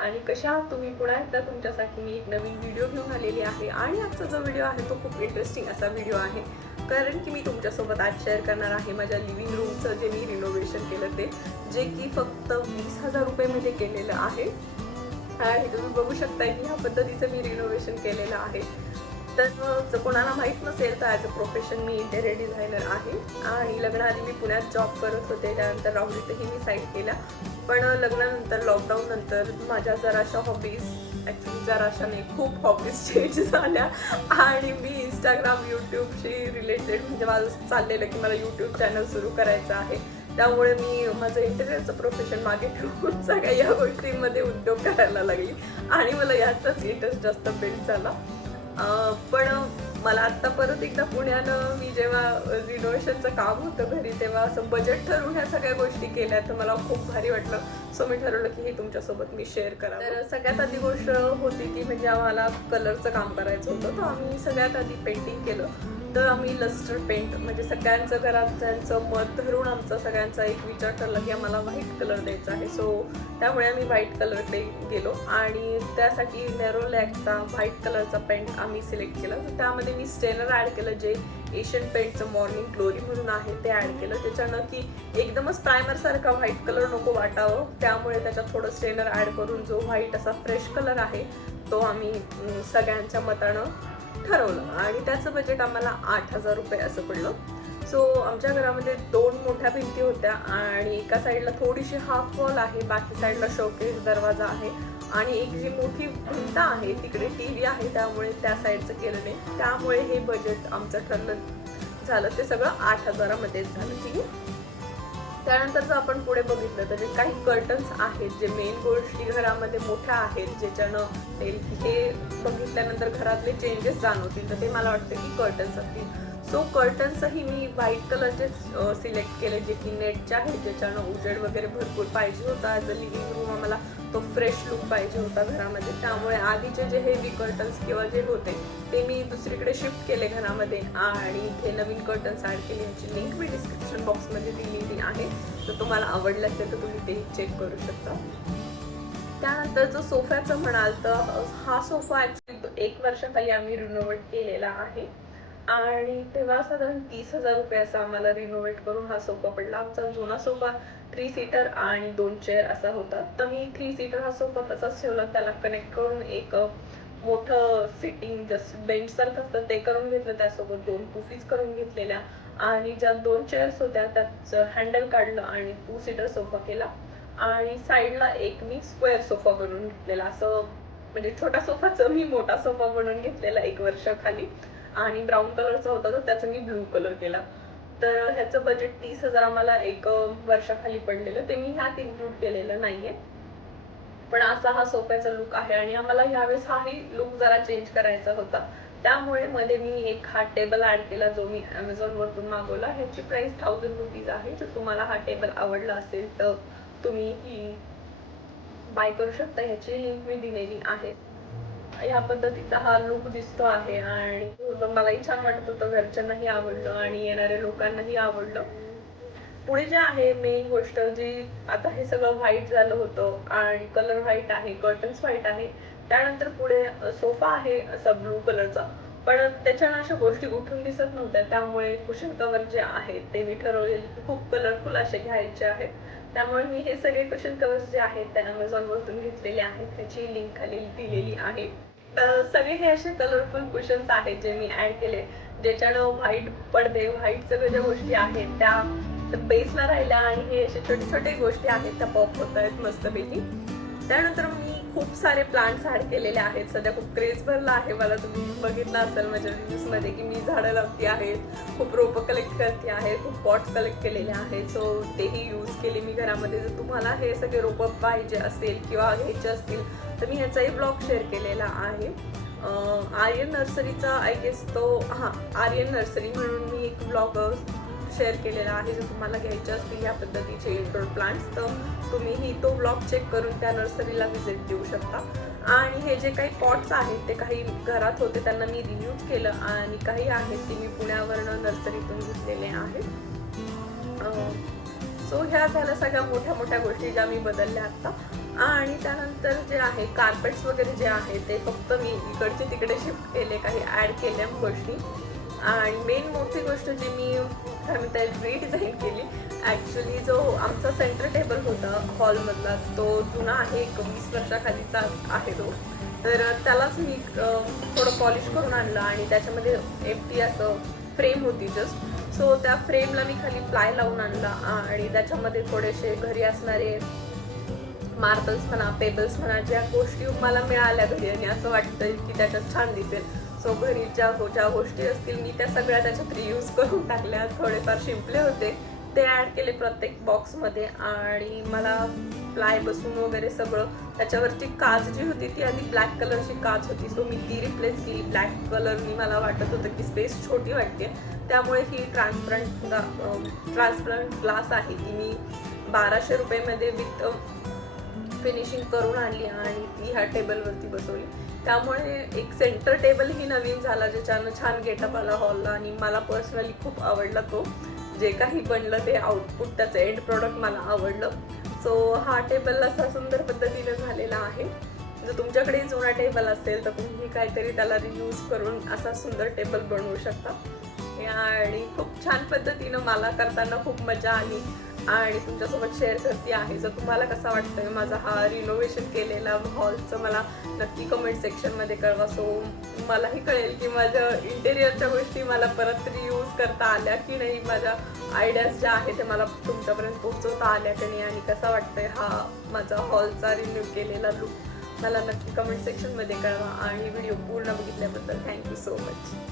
आणि कशा आहात तुम्ही? पुन्हा एकदा तुमच्यासाठी मी एक नवीन व्हिडिओ घेऊन आलेली आहे आणि आजचा जो व्हिडिओ आहे तो खूप इंटरेस्टिंग असा व्हिडिओ आहे, कारण की मी तुमच्यासोबत आज शेअर करणार आहे माझ्या लिव्हिंग रूमचं जे मी रिनोव्हेशन केलं ते, जे की फक्त 20,000 रुपयामध्ये केलेलं आहे. आणि तुम्ही बघू शकता की ह्या पद्धतीचं मी रिनोव्हेशन केलेलं आहे. तर कोणाला माहीत नसेल तर as a profession me interior designer आहे आणि लग्नाआधी मी पुण्यात जॉब करत होते. त्यानंतर राहुरीतही मी साईड केल्या, पण लग्नानंतर लॉकडाऊन नंतर माझ्या जराशा हॉबीज ॲक्च्युली जराशा नाही खूप हॉबीज चेंज झाल्या आणि मी इंस्टाग्राम यूट्यूबशी रिलेटेड म्हणजे माझं चाललेलं की मला यूट्यूब चॅनल सुरू करायचं आहे. त्यामुळे मी माझं इंटेरियरचं प्रोफेशन मागे ठेवून सगळ्या या गोष्टींमध्ये उद्योग करायला लागली आणि मला यातच इंटरेस्ट जास्त बिल्ड झाला. पण मला आत्ता परत एकदा पुण्यानं मी जेव्हा रिनोव्हेशनचं काम होतं घरी तेव्हा असं बजेट ठरवून ह्या सगळ्या गोष्टी केल्या, तर मला खूप भारी वाटलं. सो मी ठरवलं की हे तुमच्यासोबत मी शेअर करावं. तर सगळ्यात आधी गोष्ट होती की म्हणजे आम्हाला कलरचं काम करायचं होतं, तर आम्ही सगळ्यात आधी पेंटिंग केलं. तर आम्ही लस्टर पेंट म्हणजे सगळ्यांचं घराच्यांचं मत धरून आमचा सगळ्यांचा एक विचार ठरला की आम्हाला व्हाईट कलर द्यायचा आहे. सो त्यामुळे आम्ही व्हाईट कलरकडे गेलो आणि त्यासाठी नेरोलॅकचा व्हाईट कलरचा पेंट आम्ही सिलेक्ट केला. तर त्यामध्ये मी स्टेनर ॲड केलं, जे एशियन पेंटचं मॉर्निंग ग्लोरी म्हणून आहे ते ॲड केलं. त्याच्यानं की एकदमच प्रायमरसारखा व्हाईट कलर नको वाटावं, त्यामुळे त्याच्यात थोडं स्टेनर ॲड करून जो व्हाईट असा फ्रेश कलर आहे तो आम्ही सगळ्यांच्या मतानं ठरवलं आणि त्याचं बजेट आम्हाला 8,000 रुपये असं पडलं. सो आमच्या घरामध्ये 2 मोठ्या भिंती होत्या आणि एका साईडला थोडीशी हाफ वॉल आहे, बाकी साईडला शोकेस दरवाजा आहे आणि एक जी मोठी भिंत आहे तिकडे टीव्ही आहे, त्यामुळे त्या साईडचं केलं नाही. त्यामुळे हे बजेट आमचं ठरलं झालं ते सगळं 8,000मध्येच झालं. ठीक आहे. त्यानंतर जर आपण पुढे बघितलं तर जे काही कर्टन्स आहेत, जे मेन गोष्टी घरामध्ये मोठ्या आहेत ज्याच्यानं हे बघितल्यानंतर घरातले चेंजेस जाणवतील, तर ते मला वाटतं की कर्टन्स असतील. सो कर्टन्सही मी व्हाईट कलरचे सिलेक्ट केले, जे की नेटचे आहेत, ज्याच्यानं उजेड वगैरे भरपूर पाहिजे होता. ॲज अ लिव्हिंग रूम आम्हाला तो फ्रेश लुक पाहिजे होता घरामध्ये. त्यामुळे आधीचे जे हेवी कर्टन्स किंवा जे होते ते मी दुसरीकडे शिफ्ट केले घरामध्ये आणि इथे नवीन कर्टन्स ॲड केले. यांची लिंक मी डिस्क्रिप्शन बॉक्समध्ये दिलेली आहे, तर तुम्हाला आवडलं असेल तर तुम्ही ते चेक करू शकता. त्यानंतर जो सोफ्याचं म्हणाल तर हा सोफा ॲक्च्युली 1 वर्षाखाली आम्ही रिनोव्हेट केलेला आहे आणि तेव्हा साधारण 30,000 रुपये असा आम्हाला रिनोव्हेट करून हा सोफा पडला. आमचा जुना सोफा 3 सीटर आणि 2 चेअर असा होता, तर मी 3 सीटर हा सोफा तसाच ठेवला. त्याला कनेक्ट करून एक मोठं सिटिंग जस्ट बेंच सारखं असतं ते करून घेतलं. त्यासोबत 2 पुफीज करून घेतलेल्या आणि ज्या 2 चेअर्स होत्या त्याचं हँडल काढलं आणि 2 सीटर सोफा केला आणि साईडला एक मी स्क्वेअर सोफा बनवून घेतलेला. असं म्हणजे छोटा सोफाचं मी मोठा सोफा बनवून घेतलेला 1 वर्षाखाली आणि ब्राऊन कलरचा होता तर त्याचा मी ब्लू कलर केला. तर ह्याचं बजेट 30,000 आम्हाला 1 वर्षाखाली पडलेलं. ते मी ह्यात इन्क्लूड केलेलं नाहीये, पण असा हा सोफ्याचा लुक आहे आणि आम्हाला यावेळेस हाही लुक जरा चेंज करायचा होता. त्यामुळे मध्ये मी एक हा टेबल ॲड केला, जो मी Amazonवरून मागवला. ह्याची प्राइस 1000 रुपीज आहे. जर तुम्हाला हा टेबल आवडला असेल तर तुम्ही ही बाय करू शकता. ह्याची लिंक मी दिलेली आहे. या पद्धतीचा हा लुक दिसतो आहे आणि मलाही छान वाटत होतं, घरच्यांनाही आवडलं आणि येणाऱ्या लोकांनाही आवडलं. पुढे जे आहे मेन गोष्ट जी आता हे सगळं व्हाईट झालं होतं आणि कलर व्हाईट आहे, कर्टन्स व्हाईट आहे. त्यानंतर पुढे सोफा आहे असा ब्लू कलरचा, पण त्याच्यानं अशा गोष्टी उठून दिसत नव्हत्या. त्यामुळे कुशन कव्हर जे आहेत ते मी ठरवलेले खूप कलरफुल असे घ्यायचे आहेत. त्यामुळे मी हे सगळे कुशन कव्हर्स जे आहेत ते Amazonवरून घेतलेले आहेत. त्याची लिंक खाली दिलेली आहे. सगळे हे असे कलरफुल कुशन्स आहेत जे मी ॲड केले, ज्याच्यानं व्हाईट पडदे, व्हाईट सगळ्या ज्या गोष्टी आहेत त्या बेसला राहिल्या आणि हे असे छोटे छोटे गोष्टी आहेत त्या पॉप होत आहेत मस्तपैकी. त्यानंतर मी खूप सारे प्लांट्स ॲड केलेले आहेत. सध्या खूप क्रेज भरला आहे मला, तुम्ही बघितलं असेल माझ्या रिव्ह्यूजमध्ये की मी झाडं लावते आहेत, खूप रोपं कलेक्ट करते आहे, खूप पॉट्स कलेक्ट केलेले आहेत. सो तेही यूज केले मी घरामध्ये. जर तुम्हाला हे सगळे रोपं पाहिजे असेल किंवा घ्यायचे असतील तर मी ह्याचाही ब्लॉग शेअर केलेला आहे. आर्यन नर्सरीचा आय गेस तो आर्यन नर्सरी म्हणून मी एक ब्लॉग शेअर केलेला आहे. जर तुम्हाला घ्यायचे असतील या पद्धतीचे इंडोर प्लांट्स तर तुम्हीही तो ब्लॉग चेक करून त्या नर्सरीला व्हिजिट देऊ शकता. आणि हे जे काही पॉट्स आहेत ते काही घरात होते त्यांना मी रियूज केलं आणि काही आहेत ते मी पुण्यावरनं नर्सरीतून घेतलेले आहेत. सो ह्या झाल्या सगळ्या मोठ्या मोठ्या गोष्टी ज्या मी बदलल्या आता. आणि त्यानंतर जे आहे कार्पेट्स वगैरे जे आहे ते फक्त मी इकडचे तिकडे शिफ्ट केले, काही ॲड केल्या गोष्टी. आणि मेन मोठी गोष्ट जी मी काय म्हणतात रिडिझाईन केली, ॲक्च्युली जो आमचा सेंटर टेबल होता हॉलमधला तो जुना आहे, 20 वर्षाखालीचा आहे तो. तर त्यालाच मी थोडं पॉलिश करून आणलं आणि त्याच्यामध्ये एम्प्टी असं फ्रेम होती जस्ट. सो त्या फ्रेमला मी खाली प्लाय लावून आणला आणि त्याच्यामध्ये थोडेसे घरी असणारे मार्बल्स म्हणा, पेबल्स म्हणा, ज्या गोष्टी मला मिळाल्या घरी आणि असं वाटतं की त्याच्यात छान दिसेल. सो घरी ज्या गोष्टी असतील मी त्या सगळ्या त्याच्यात रियूज करून टाकल्या. थोडेफार शिंपले होते ते ॲड केले प्रत्येक बॉक्समध्ये. आणि मला प्लाय बसून वगैरे सगळं, त्याच्यावरची काच जी होती ती आधी ब्लॅक कलरची काच होती, सो मी ती रिप्लेस केली. ब्लॅक कलरनी मला वाटत होतं की स्पेस छोटी वाटते, त्यामुळे ही ट्रान्सपरंट ग्लास आहे ती मी 1200 रुपयामध्ये विथ फिनिशिंग करून आणली आणि ती ह्या टेबलवरती बसवली. त्यामुळे एक सेंटर टेबल ही नवीन झाला, ज्याच्यानं छान गेटअप आला हॉलला आणि मला पर्सनली खूप आवडला तो. जे काही बनलं ते आउटपुट, त्याचं एंड प्रोडक्ट मला आवडलं. सो हा टेबल असा सुंदर पद्धतीने झालेला आहे. जर तुमच्याकडे जुना टेबल असेल तर तुम्ही काहीतरी त्याला रियूज करून असा सुंदर टेबल बनवू शकता. आणि खूप छान पद्धतीनं मला करताना खूप मजा आली आणि तुमच्यासोबत शेअर करते आहे. जर तुम्हाला कसा वाटतंय माझा हा रिनोव्हेशन केलेला हॉलचं मला नक्की कमेंट सेक्शनमध्ये कळवा. सो मलाही कळेल की माझ्या इंटेरियरच्या गोष्टी मला परत रियूज करता आल्या की नाही, माझ्या आयडियाज ज्या आहेत ते मला तुमच्यापर्यंत पोहोचवता आल्या की नाही, आणि कसा वाटतंय हा माझा हॉलचा रिन्यू केलेला लुक मला नक्की कमेंट सेक्शनमध्ये कळवा. आणि व्हिडिओ पूर्ण बघितल्याबद्दल थँक्यू सो मच.